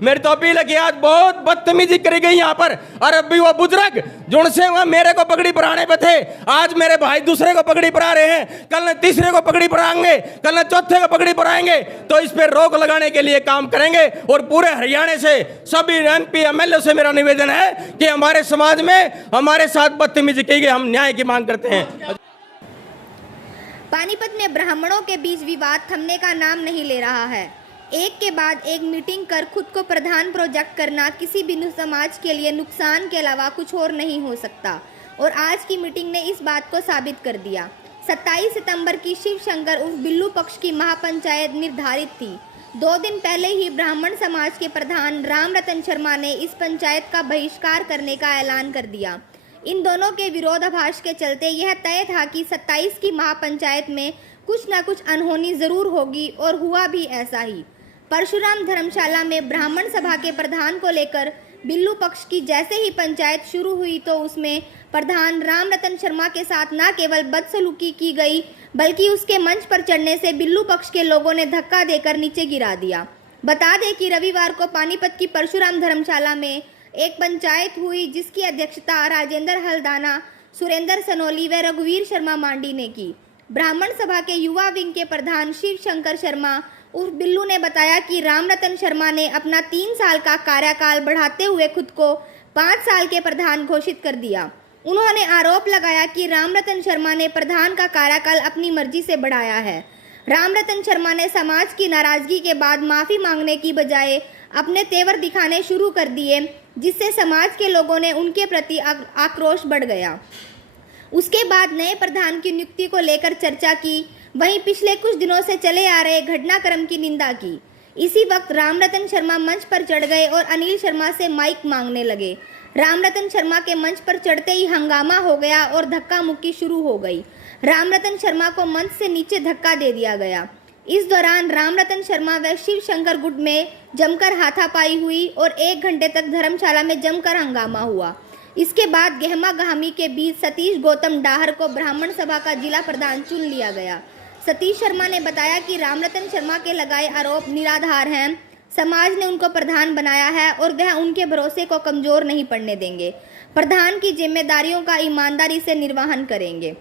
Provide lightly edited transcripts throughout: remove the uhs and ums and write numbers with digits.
मेरी तो अपील है कि आज बहुत बदतमीजी करी गई यहाँ पर। और अभी वो बुजुर्ग जिनसे वह मेरे को पगड़ी पराने पे थे, आज मेरे भाई दूसरे को पगड़ी परा रहे हैं, कल न तीसरे को पगड़ी पराएंगे, कल न चौथे को पगड़ी पराएंगे। तो इस पर रोक लगाने के लिए काम करेंगे। और पूरे हरियाणा से सभी MP MLA से मेरा निवेदन है कि हमारे समाज में हमारे साथ बदतमीजी की गई, हम न्याय की मांग करते हैं। पानीपत में ब्राह्मणों के बीच विवाद थमने का नाम नहीं ले रहा है। एक के बाद एक मीटिंग कर खुद को प्रधान प्रोजेक्ट करना किसी भी समाज के लिए नुकसान के अलावा कुछ और नहीं हो सकता। और आज की मीटिंग ने इस बात को साबित कर दिया। 27 सितंबर की शिव शंकर उर्फ बिल्लू पक्ष की महापंचायत निर्धारित थी। 2 दिन पहले ही ब्राह्मण समाज के प्रधान राम रतन शर्मा ने इस पंचायत का बहिष्कार करने का ऐलान कर दिया। इन दोनों के विरोधाभास के चलते यह तय था कि 27 की महापंचायत में कुछ न कुछ अनहोनी जरूर होगी और हुआ भी ऐसा ही। परशुराम धर्मशाला में ब्राह्मण सभा के प्रधान को लेकर बिल्लू पक्ष की जैसे ही पंचायत शुरू हुई तो उसमें प्रधान राम रतन शर्मा के साथ न केवल बदसलूकी की गई बल्कि उसके मंच पर चढ़ने से बिल्लू पक्ष के लोगों ने धक्का देकर नीचे गिरा दिया। बता दें कि रविवार को पानीपत की परशुराम धर्मशाला में एक पंचायत हुई जिसकी अध्यक्षता राजेंद्र हल्दाना, सुरेंद्र सनोली व रघुवीर शर्मा मांडी ने की। ब्राह्मण सभा के युवा विंग के प्रधान शिव शंकर शर्मा उर्फ बिल्लू ने बताया कि राम रतन शर्मा ने अपना 3 साल का कार्यकाल बढ़ाते हुए खुद को 5 साल के प्रधान घोषित कर दिया। उन्होंने आरोप लगाया कि राम रतन शर्मा ने प्रधान का कार्यकाल अपनी मर्जी से बढ़ाया है। राम रतन शर्मा ने समाज की नाराजगी के बाद माफी मांगने की बजाय अपने तेवर दिखाने शुरू कर दिए, जिससे समाज के लोगों ने उनके प्रति आक्रोश बढ़ गया। उसके बाद नए प्रधान की नियुक्ति को लेकर चर्चा की, वहीं पिछले कुछ दिनों से चले आ रहे घटनाक्रम की निंदा की। इसी वक्त राम रतन शर्मा मंच पर चढ़ गए और अनिल शर्मा से माइक मांगने लगे। राम रतन शर्मा के मंच पर चढ़ते ही हंगामा हो गया और धक्का मुक्की शुरू हो गई। राम रतन शर्मा को मंच से नीचे धक्का दे दिया गया। इस दौरान राम रतन शर्मा व शिव शंकर गुट में जमकर हाथापाई हुई और 1 घंटे तक धर्मशाला में जमकर हंगामा हुआ। इसके बाद गहमा गहमी के बीच सतीश गौतम डाहर को ब्राह्मण सभा का जिला प्रधान चुन लिया गया। सतीश शर्मा ने बताया कि राम रतन शर्मा के लगाए आरोप निराधार हैं। समाज ने उनको प्रधान बनाया है और वह उनके भरोसे को कमजोर नहीं पड़ने देंगे। प्रधान की जिम्मेदारियों का ईमानदारी से निर्वहन करेंगे।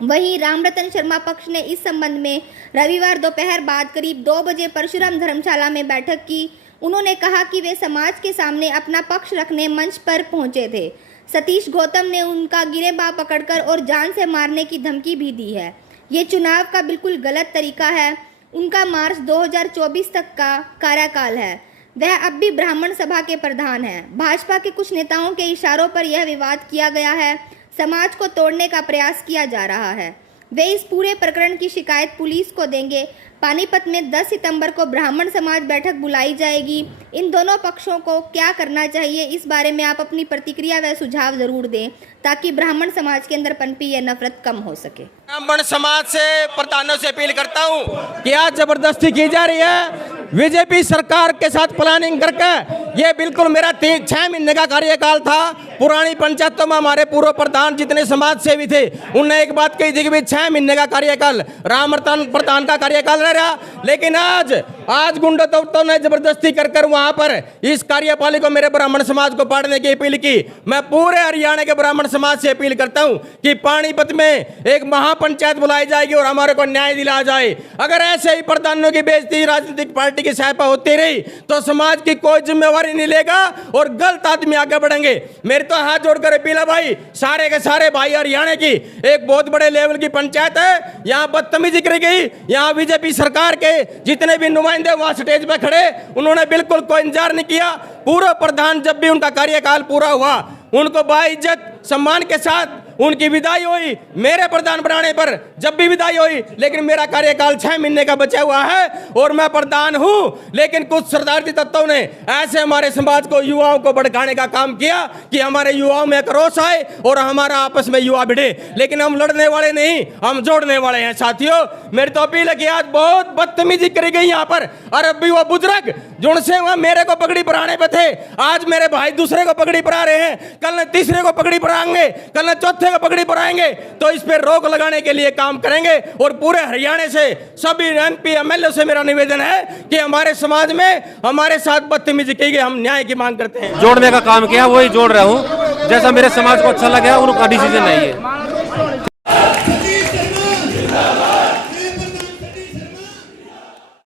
वहीं राम रतन शर्मा पक्ष ने इस संबंध में रविवार दोपहर बाद करीब 2 बजे परशुराम धर्मशाला में बैठक की। उन्होंने कहा कि वे समाज के सामने अपना पक्ष रखने मंच पर पहुंचे थे। सतीश गौतम ने उनका गिरेबान पकड़कर और जान से मारने की धमकी भी दी है। ये चुनाव का बिल्कुल गलत तरीका है। उनका मार्च 2024 तक का कार्यकाल है। वह अब भी ब्राह्मण सभा के प्रधान हैं। भाजपा के कुछ नेताओं के इशारों पर यह विवाद किया गया है। समाज को तोड़ने का प्रयास किया जा रहा है। वे इस पूरे प्रकरण की शिकायत पुलिस को देंगे। पानीपत में 10 सितंबर को ब्राह्मण समाज बैठक बुलाई जाएगी। इन दोनों पक्षों को क्या करना चाहिए, इस बारे में आप अपनी प्रतिक्रिया व सुझाव जरूर दें ताकि ब्राह्मण समाज के अंदर पनपी यह नफरत कम हो सके। ब्राह्मण समाज से प्रधानों से अपील करता हूँ कि आज जबरदस्ती की जा रही है। बीजेपी सरकार के साथ प्लानिंग करके ये बिल्कुल मेरा 6 महीने का कार्यकाल था। पुरानी पंचायतों में हमारे पूर्व प्रधान जितने समाज सेवी थे उनने एक बात कही थी कि 6 महीने का कार्यकाल राम रतन प्रधान का कार्यकाल नहीं रहा। लेकिन आज गुंडों तत्वों ने जबरदस्ती कर वहां पर इस कार्यपालिका को मेरे ब्राह्मण समाज को पाड़ने की अपील की। मैं पूरे हरियाणा के ब्राह्मण समाज से अपील करता हूं कि पानीपत में एक महापंचायत बुलाई जाएगी और हमारे को न्याय दिलाया जाए। अगर ऐसे ही प्रधानों की बेइज्जती राजनीतिक पार्टी की सहायता होती रही तो समाज की कोई जिम्मेवारी नहीं लेगा और गलत आदमी आगे बढ़ेंगे। मेरी तो हाथ जोड़कर अपील है भाई, सारे के सारे भाई हरियाणा की एक बहुत बड़े लेवल की पंचायत है, यहाँ बदतमीजी करी गई। यहाँ बीजेपी सरकार के जितने भी नुमाइंदे वहां स्टेज पे खड़े, उन्होंने बिल्कुल कोई इंतजार नहीं किया। पूर्व प्रधान जब भी उनका कार्यकाल पूरा हुआ उनको बाइज्जत सम्मान के साथ उनकी विदाई हुई। मेरे प्रधान बनाने पर जब भी विदाई हुई, लेकिन मेरा कार्यकाल 6 महीने का बचा हुआ है और मैं प्रधान हूं। लेकिन कुछ सरदारजी तत्वों ने ऐसे हमारे समाज को, युवाओं को भड़काने का काम किया कि हमारे युवाओं में एक रोष आए और हमारा आपस में युवा भिड़े। लेकिन हम लड़ने वाले नहीं, हम जोड़ने वाले हैं। साथियों, मेरी तो अपील है कि आज बहुत बदतमीजी करी गई यहाँ पर। और अभी वो बुजुर्ग जिनसे वह मेरे को पगड़ी पराने पे थे, आज मेरे भाई दूसरे को पगड़ी परा रहे हैं, कल न तीसरे को पगड़ी पराएंगे, कल न चौथे माथे का पगड़ी पहनाएंगे तो इस पर रोक लगाने के लिए काम करेंगे। और पूरे हरियाणा से सभी MP MLA से मेरा निवेदन है कि हमारे समाज में हमारे साथ बदतमीजी की गई, हम न्याय की मांग करते हैं। जोड़ने का काम किया, वही जोड़ रहा हूँ। जैसा मेरे समाज को अच्छा लगा उनका डिसीजन है ये।